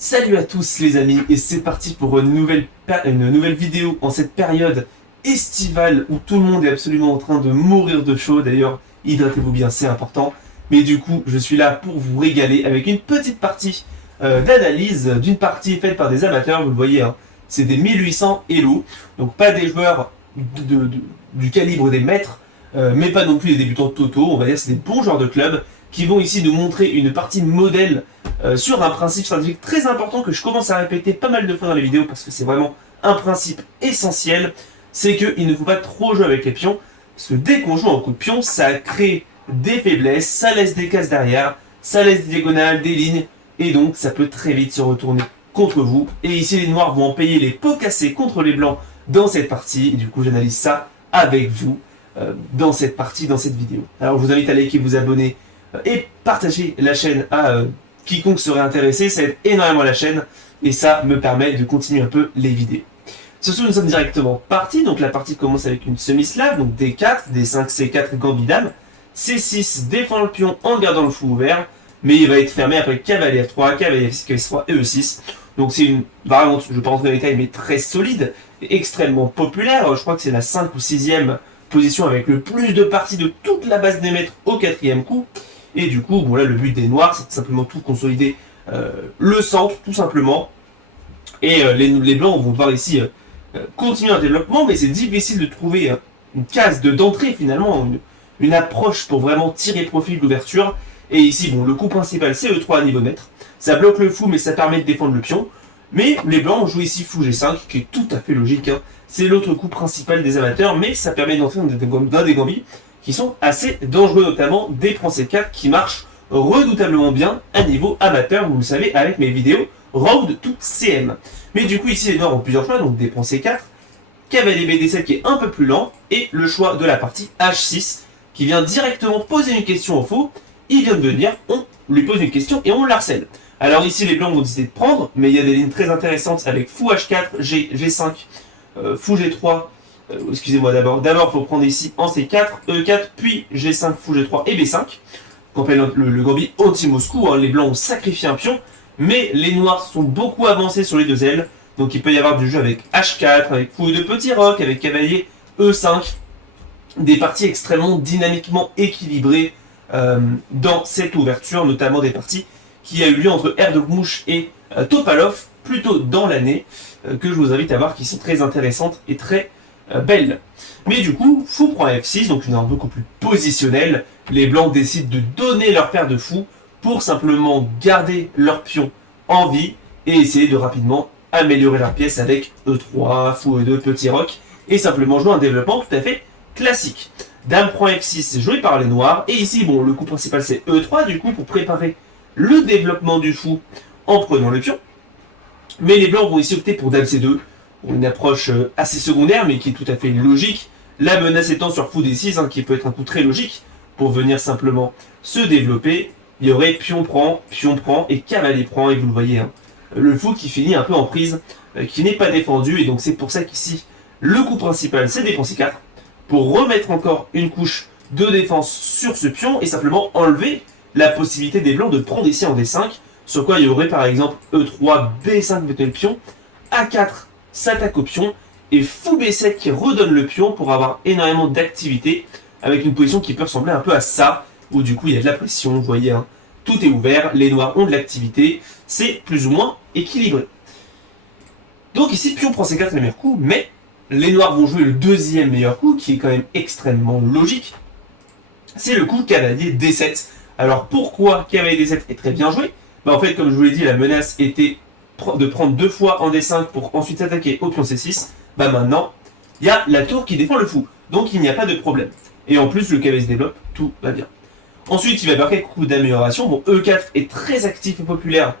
Salut à tous les amis, et c'est parti pour une nouvelle vidéo en cette période estivale où tout le monde est absolument en train de mourir de chaud. D'ailleurs, hydratez-vous bien, c'est important. Mais du coup, je suis là pour vous régaler avec une petite partie d'analyse d'une partie faite par des amateurs. Vous le voyez, hein, c'est des 1800 Elo, donc pas des joueurs du calibre des maîtres, mais pas non plus des débutants totaux. On va dire c'est des bons joueurs de club qui vont ici nous montrer une partie modèle sur un principe stratégique très important que je commence à répéter pas mal de fois dans les vidéos parce que c'est vraiment un principe essentiel, c'est qu'il ne faut pas trop jouer avec les pions, parce que dès qu'on joue en coup de pion, ça crée des faiblesses, ça laisse des cases derrière, ça laisse des diagonales, des lignes, et donc ça peut très vite se retourner contre vous. Et ici les noirs vont en payer les pots cassés contre les blancs dans cette partie, et du coup j'analyse ça avec vous dans cette partie, dans cette vidéo. Alors je vous invite à liker, vous abonner et partager la chaîne à quiconque serait intéressé, ça aide énormément la chaîne et ça me permet de continuer un peu les vidéos. Sur ce, nous sommes directement partis, donc la partie commence avec une semi-slave, donc D4, D5, C4, gambit dame, C6 défend le pion en gardant le fou ouvert, mais il va être fermé après cavalier F3, cavalier F3 et E6. Donc c'est une variante, je ne vais pas rentrer dans les détails, mais très solide, extrêmement populaire. Je crois que c'est la 5 ou 6e position avec le plus de parties de toute la base des maîtres au 4e coup. Et du coup, bon là, le but des noirs, c'est simplement tout consolider le centre, tout simplement. Et les blancs vont voir ici continuer un développement, mais c'est difficile de trouver une case d'entrée, finalement, une approche pour vraiment tirer profit de l'ouverture. Et ici, bon, le coup principal, c'est E3 à niveau maître. Ça bloque le fou, mais ça permet de défendre le pion. Mais les blancs jouent ici fou G5, qui est tout à fait logique. Hein. C'est l'autre coup principal des amateurs, mais ça permet d'entrer dans des gambits qui sont assez dangereux, notamment des prends C4 qui marchent redoutablement bien à niveau amateur, vous le savez, avec mes vidéos Road to CM. Mais du coup, ici, les noirs ont plusieurs choix, donc des prends C4, cavalier BD7 qui est un peu plus lent, et le choix de la partie H6 qui vient directement poser une question au faux. Il vient de venir, on lui pose une question et on l'harcèle. Alors ici, les blancs vont décider de prendre, mais il y a des lignes très intéressantes avec fou H4, G5, fou G3. Excusez-moi d'abord. D'abord, il faut prendre ici en C4, E4, puis G5, fou G3 et B5. Qu'on appelle le gambit anti-Moscou. Hein. Les blancs ont sacrifié un pion, mais les noirs sont beaucoup avancés sur les deux ailes. Donc il peut y avoir du jeu avec H4, avec fou de petit roc, avec cavalier E5. Des parties extrêmement dynamiquement équilibrées dans cette ouverture, notamment des parties qui a eu lieu entre Erdoğmuş et Topalov, plutôt dans l'année, que je vous invite à voir, qui sont très intéressantes et très belle. Mais du coup, fou prend F6, donc une arme beaucoup plus positionnelle. Les blancs décident de donner leur paire de fous pour simplement garder leur pion en vie et essayer de rapidement améliorer leur pièce avec E3, fou E2, petit roc, et simplement jouer un développement tout à fait classique. Dame prend F6, c'est joué par les noirs, et ici, bon, le coup principal c'est E3, du coup, pour préparer le développement du fou en prenant le pion. Mais les blancs vont ici opter pour Dame C2, une approche assez secondaire mais qui est tout à fait logique. La menace étant sur fou D6, hein, qui peut être un coup très logique pour venir simplement se développer. Il y aurait pion prend et cavalier prend, et vous le voyez, hein, le fou qui finit un peu en prise, qui n'est pas défendu, et donc c'est pour ça qu'ici le coup principal c'est défense C4 pour remettre encore une couche de défense sur ce pion et simplement enlever la possibilité des blancs de prendre ici en D5, sur quoi il y aurait par exemple E3, B5 mettant le pion, A4 s'attaque au pion, et fou B7 qui redonne le pion pour avoir énormément d'activité, avec une position qui peut ressembler un peu à ça, où du coup il y a de la pression, vous voyez, hein, tout est ouvert, les noirs ont de l'activité, c'est plus ou moins équilibré. Donc ici, pion prend C4 le meilleur coup, mais les noirs vont jouer le deuxième meilleur coup, qui est quand même extrêmement logique, c'est le coup cavalier D7. Alors pourquoi cavalier D7 est très bien joué? En fait, comme je vous l'ai dit, la menace était de prendre 2 fois en D5 pour ensuite s'attaquer au pion C6. Maintenant, il y a la tour qui défend le fou, donc il n'y a pas de problème. Et en plus, le cavalier se développe, tout va bien. Ensuite, il va y avoir quelques coups d'amélioration. Bon, E4 est très actif et populaire,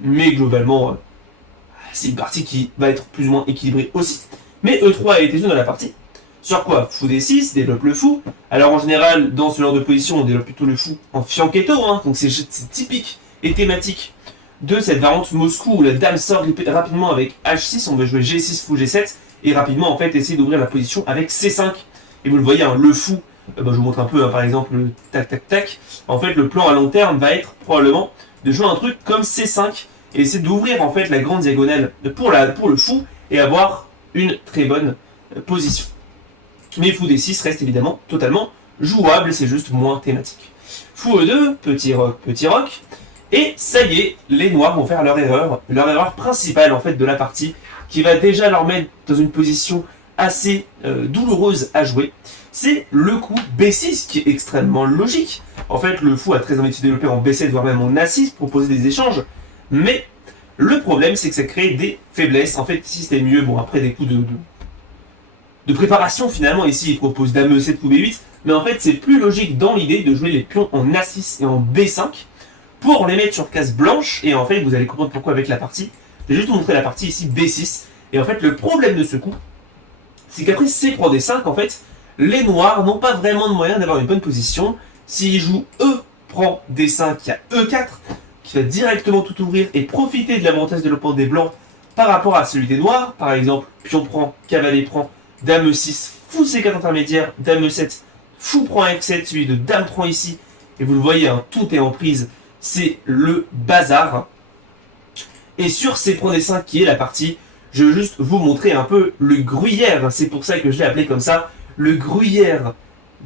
mais globalement, c'est une partie qui va être plus ou moins équilibrée aussi. Mais E3 a été joué dans la partie. Sur quoi? Fou D6, développe le fou. Alors en général, dans ce genre de position, on développe plutôt le fou en fianchetto, hein, donc c'est typique et thématique de cette variante Moscou où la dame sort rapidement avec H6, on va jouer G6, fou G7, et rapidement en fait essayer d'ouvrir la position avec C5. Et vous le voyez, hein, le fou, je vous montre un peu, hein, par exemple, tac tac tac. En fait, le plan à long terme va être probablement de jouer un truc comme C5 et essayer d'ouvrir en fait la grande diagonale pour le fou et avoir une très bonne position. Mais fou D6 reste évidemment totalement jouable, c'est juste moins thématique. Fou E2, petit roc, et ça y est, les noirs vont faire leur erreur principale en fait de la partie, qui va déjà leur mettre dans une position assez douloureuse à jouer. C'est le coup B6 qui est extrêmement logique. En fait, le fou a très envie de se développer en B7, voire même en A6, proposer des échanges, mais le problème c'est que ça crée des faiblesses. En fait, ici c'était mieux, bon après des coups de préparation finalement, ici il propose Dame E7 ou B8, mais en fait c'est plus logique dans l'idée de jouer les pions en A6 et en B5 pour les mettre sur case blanche, et en fait vous allez comprendre pourquoi avec la partie. Je vais juste vous montrer la partie ici B6, et en fait le problème de ce coup, c'est qu'après C prend D5, en fait, les noirs n'ont pas vraiment de moyen d'avoir une bonne position. S'ils jouent E prend D5, il y a E4, qui va directement tout ouvrir et profiter de l'avantage de l'opposant des blancs par rapport à celui des noirs. Par exemple, pion prend, cavalier prend, Dame E6, fou C4 intermédiaire, Dame E7, fou prend F7, celui de Dame prend ici, et vous le voyez, hein, tout est en prise, c'est le bazar. Et sur C prend D5 qui est la partie, je veux juste vous montrer un peu le gruyère, c'est pour ça que je l'ai appelé comme ça, le gruyère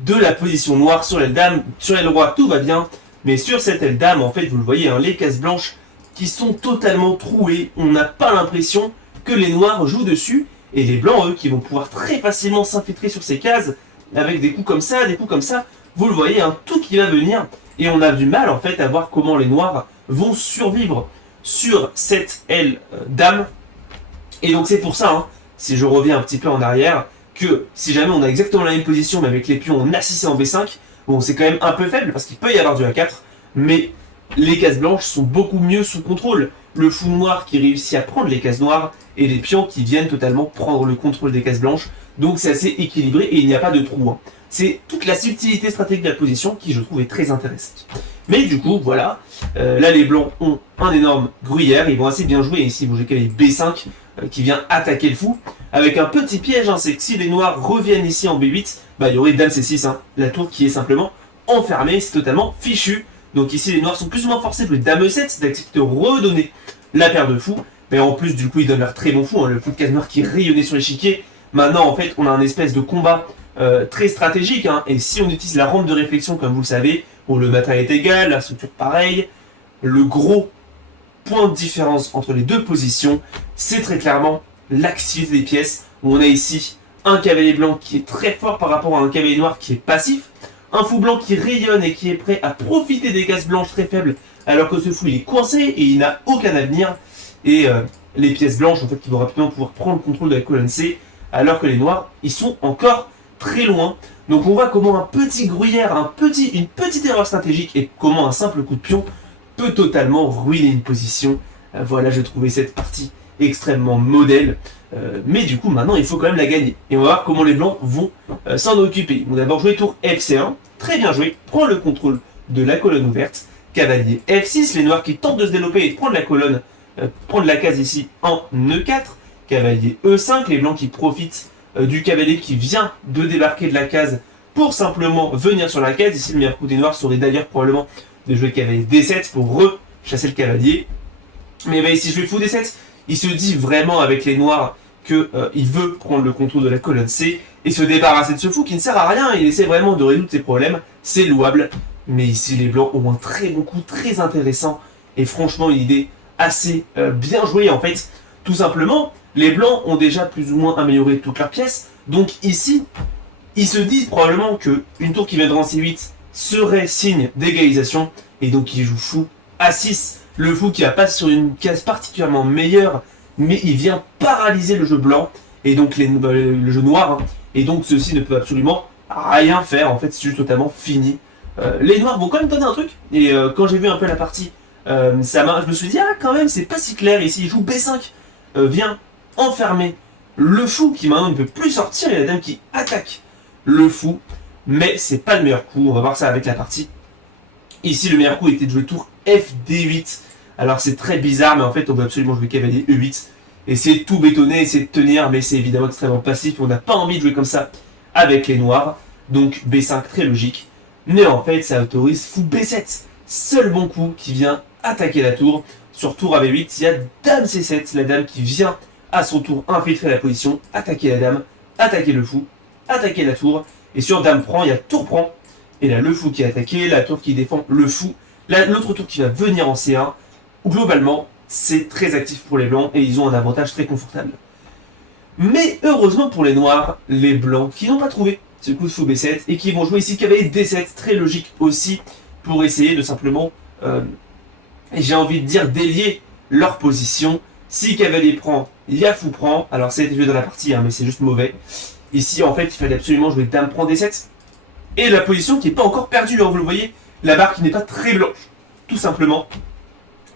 de la position noire sur l'aile dame. Sur l'aile roi tout va bien, mais sur cette aile dame, en fait vous le voyez, hein, les cases blanches qui sont totalement trouées, on n'a pas l'impression que les noirs jouent dessus, et les blancs eux qui vont pouvoir très facilement s'infiltrer sur ces cases, avec des coups comme ça, vous le voyez, hein, tout qui va venir, et on a du mal en fait à voir comment les noirs vont survivre sur cette aile dame. Et donc c'est pour ça, hein, si je reviens un petit peu en arrière, que si jamais on a exactement la même position mais avec les pions en A6 et en B5, bon c'est quand même un peu faible parce qu'il peut y avoir du A4, mais les cases blanches sont beaucoup mieux sous contrôle. Le fou noir qui réussit à prendre les cases noires et les pions qui viennent totalement prendre le contrôle des cases blanches, donc c'est assez équilibré et il n'y a pas de trou. Hein. C'est toute la subtilité stratégique de la position qui je trouve est très intéressante. Mais du coup voilà, là les blancs ont un énorme gruyère, ils vont assez bien jouer ici, vous jouez B5 qui vient attaquer le fou, avec un petit piège, hein, c'est que si les noirs reviennent ici en B8, bah, il y aurait Dame C6, hein, la tour qui est simplement enfermée, c'est totalement fichu. Donc ici les noirs sont plus ou moins forcés pour les Dame E7, d'accepter de redonner la paire de fous, mais en plus du coup ils donnent leur très bon fou, hein, le fou de case noire qui rayonnait sur l'échiquier. Maintenant en fait on a un espèce de combat très stratégique, hein, et si on utilise la rampe de réflexion comme vous le savez, bon, le matériel est égal, la structure pareil, le gros point de différence entre les deux positions, c'est très clairement l'activité des pièces, où on a ici un cavalier blanc qui est très fort par rapport à un cavalier noir qui est passif, un fou blanc qui rayonne et qui est prêt à profiter des cases blanches très faibles, alors que ce fou il est coincé et il n'a aucun avenir, et les pièces blanches en fait qui vont rapidement pouvoir prendre le contrôle de la colonne C, alors que les noirs ils sont encore très loin. Donc on voit comment un petit gruyère, une petite erreur stratégique et comment un simple coup de pion peut totalement ruiner une position. Voilà, je trouvais cette partie extrêmement modèle. Mais du coup, maintenant, il faut quand même la gagner. Et on va voir comment les blancs vont s'en occuper. Ils vont d'abord jouer tour FC1. Très bien joué. Prend le contrôle de la colonne ouverte. Cavalier F6. Les noirs qui tentent de se développer et de prendre la colonne, prendre la case ici en E4. Cavalier E5. Les blancs qui profitent du cavalier qui vient de débarquer de la case pour simplement venir sur la case. Ici, le meilleur coup des noirs serait d'ailleurs probablement de jouer cavalier D7 pour rechasser le cavalier. Mais bah, ici je vais fou D7, il se dit vraiment avec les noirs qu'il veut prendre le contrôle de la colonne C et se débarrasser de ce fou qui ne sert à rien, il essaie vraiment de résoudre ses problèmes, c'est louable. Mais ici les blancs ont un très bon coup, très intéressant, et franchement une idée assez bien jouée en fait. Tout simplement, les blancs ont déjà plus ou moins amélioré toutes leurs pièces, donc ici, ils se disent probablement qu'une tour qui viendra en C8 serait signe d'égalisation, et donc il joue fou A6, le fou qui va pas sur une case particulièrement meilleure, mais il vient paralyser le jeu blanc, et donc le jeu noir, hein, et donc ceci ne peut absolument rien faire, en fait c'est juste totalement fini. Les noirs vont quand même donner un truc, et quand j'ai vu un peu la partie, je me suis dit, ah quand même c'est pas si clair, ici il joue B5, vient enfermer le fou qui maintenant ne peut plus sortir, et la dame qui attaque le fou, mais c'est pas le meilleur coup, on va voir ça avec la partie. Ici le meilleur coup était de jouer tour FD8, alors c'est très bizarre mais en fait on veut absolument jouer cavalier E8, essayer de tout bétonner, essayer de tenir, mais c'est évidemment extrêmement passif, on n'a pas envie de jouer comme ça avec les noirs, donc B5 très logique, mais en fait ça autorise fou B7, seul bon coup qui vient attaquer la tour. Sur tour AB8, il y a dame C7, la dame qui vient à son tour infiltrer la position, attaquer la dame, attaquer le fou, attaquer la tour. Et sur dame prend, il y a tour prend. Et là, le fou qui est attaqué, la tour qui défend le fou. Là, l'autre tour qui va venir en C1. Globalement, c'est très actif pour les blancs et ils ont un avantage très confortable. Mais heureusement pour les noirs, les blancs qui n'ont pas trouvé ce coup de fou B7 et qui vont jouer ici cavalier D7, très logique aussi, pour essayer de simplement, j'ai envie de dire, délier leur position. Si cavalier prend, il y a fou prend. Alors ça a été joué dans la partie, hein, mais c'est juste mauvais. Ici, en fait, il fallait absolument jouer dame prend D7. Et la position qui n'est pas encore perdue, hein, vous le voyez, la barre qui n'est pas très blanche, tout simplement.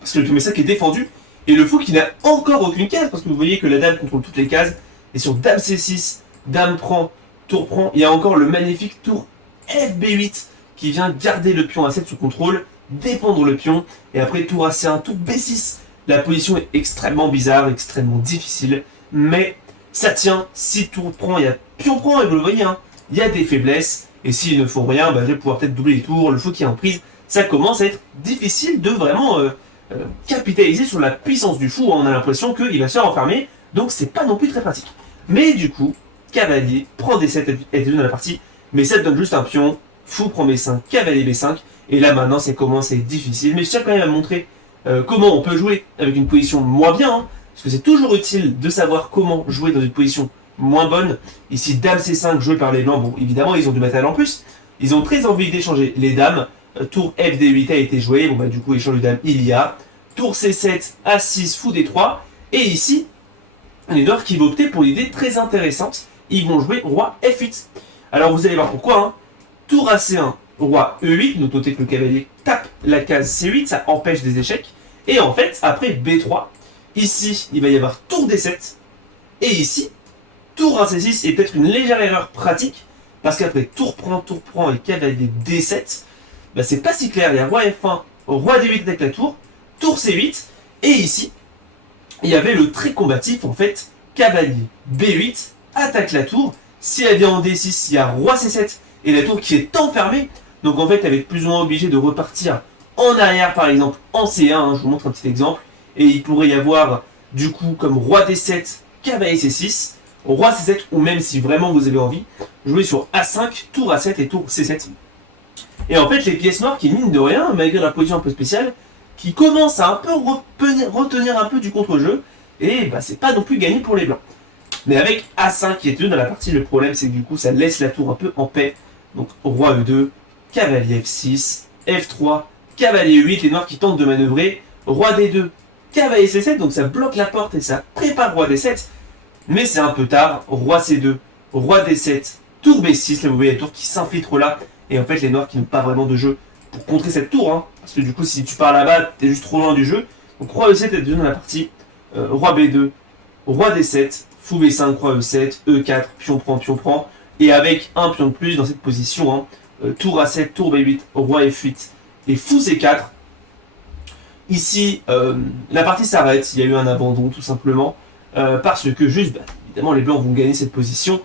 Parce que le pion B5 est défendu, et le fou qui n'a encore aucune case, parce que vous voyez que la dame contrôle toutes les cases. Et sur dame C6, dame prend, tour prend, il y a encore le magnifique tour FB8 qui vient garder le pion A7 sous contrôle, défendre le pion, et après tour AC1, tour B6. La position est extrêmement bizarre, extrêmement difficile, mais ça tient. Si tour prend, il y a pion prend, et vous le voyez, hein, il y a des faiblesses, et s'ils ne font rien, bah, je vais pouvoir peut-être doubler les tours, le fou qui est en prise. Ça commence à être difficile de vraiment capitaliser sur la puissance du fou. On a l'impression qu'il va se faire enfermer, donc c'est pas non plus très pratique. Mais du coup, cavalier prend D7 et D2 dans la partie, mais ça donne juste un pion, fou prend B5, cavalier B5, et là maintenant ça commence à être difficile. Mais je tiens quand même à montrer comment on peut jouer avec une position moins bien, hein, parce que c'est toujours utile de savoir comment jouer dans une position moins bonne. Ici, dame C5 joué par les blancs, bon évidemment ils ont du matériel en plus, ils ont très envie d'échanger les dames. Tour FD8 a été joué, bon bah du coup échange de dame il y a. Tour C7, A6, fou D3, et ici, les noirs qui vont opter pour une idée très intéressante, ils vont jouer roi F8. Alors vous allez voir pourquoi, hein. Tour AC1, roi E8, donc notez que le cavalier tape la case C8, ça empêche des échecs, et en fait, après B3, ici, il va y avoir tour D7, et ici, tour 1 C6, et peut-être une légère erreur pratique, parce qu'après tour prend et cavalier D7, bah c'est pas si clair, il y a roi F1, roi D8 avec la tour C8, et ici, il y avait le très combatif, en fait, cavalier B8, attaque la tour, si elle vient en D6, il y a roi C7, et la tour qui est enfermée, donc en fait, elle va être plus ou moins obligée de repartir en arrière, par exemple, en C1, hein, je vous montre un petit exemple, et il pourrait y avoir, du coup, comme roi D7, cavalier C6, roi C7, ou même si vraiment vous avez envie, jouer sur A5, tour A7 et tour C7. Et en fait, les pièces noires qui, mine de rien, malgré la position un peu spéciale, qui commencent à un peu retenir un peu du contre-jeu, et bah c'est pas non plus gagné pour les blancs. Mais avec A5 qui est 2 dans la partie, le problème c'est que du coup ça laisse la tour un peu en paix. Donc roi E2, cavalier F6, F3, cavalier E8, les noirs qui tentent de manœuvrer, roi D2, cavalier C7, donc ça bloque la porte et ça prépare roi D7, mais c'est un peu tard, roi C2, roi D7, tour B6, là vous voyez la tour qui s'infiltre là, et en fait les noirs qui n'ont pas vraiment de jeu pour contrer cette tour, hein, parce que du coup si tu pars là-bas, t'es juste trop loin du jeu. Donc roi E7 est 2 dans la partie, roi B2, roi D7, fou B5, roi E7, E4, pion prend, et avec un pion de plus dans cette position, hein, tour A7, tour B8, roi F8 et fou C4. Ici, la partie s'arrête, il y a eu un abandon tout simplement, parce que juste, bah, évidemment les blancs vont gagner cette position,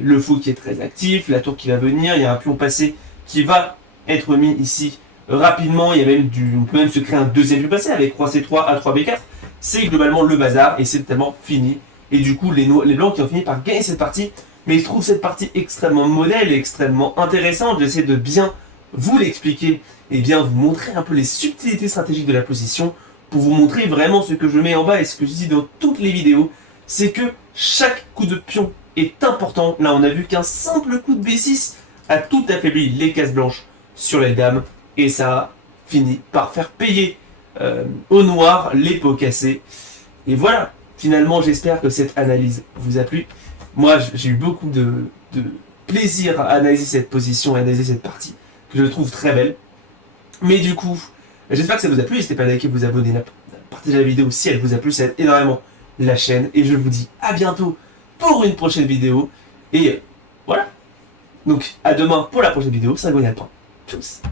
le fou qui est très actif, la tour qui va venir, il y a un pion passé qui va être mis ici rapidement, il y a même on peut même se créer un deuxième pion passé avec roi C3, A3, B4, c'est globalement le bazar et c'est totalement fini. Et du coup les blancs qui ont fini par gagner cette partie, mais ils trouvent cette partie extrêmement modèle et extrêmement intéressante. J'essaie de bien vous l'expliquer et bien vous montrer un peu les subtilités stratégiques de la position pour vous montrer vraiment ce que je mets en bas et ce que je dis dans toutes les vidéos, c'est que chaque coup de pion est important. Là on a vu qu'un simple coup de B6 a tout affaibli les cases blanches sur les dames et ça a fini par faire payer au noir les pots cassés. Et voilà, finalement j'espère que cette analyse vous a plu. Moi j'ai eu beaucoup de plaisir à analyser cette position et à analyser cette partie que je trouve très belle. Mais du coup, j'espère que ça vous a plu. N'hésitez pas à liker, vous abonner, partager la vidéo si elle vous a plu, ça aide énormément la chaîne. Et je vous dis à bientôt pour une prochaine vidéo. Et voilà. Donc à demain pour la prochaine vidéo. C'est un Tchuss.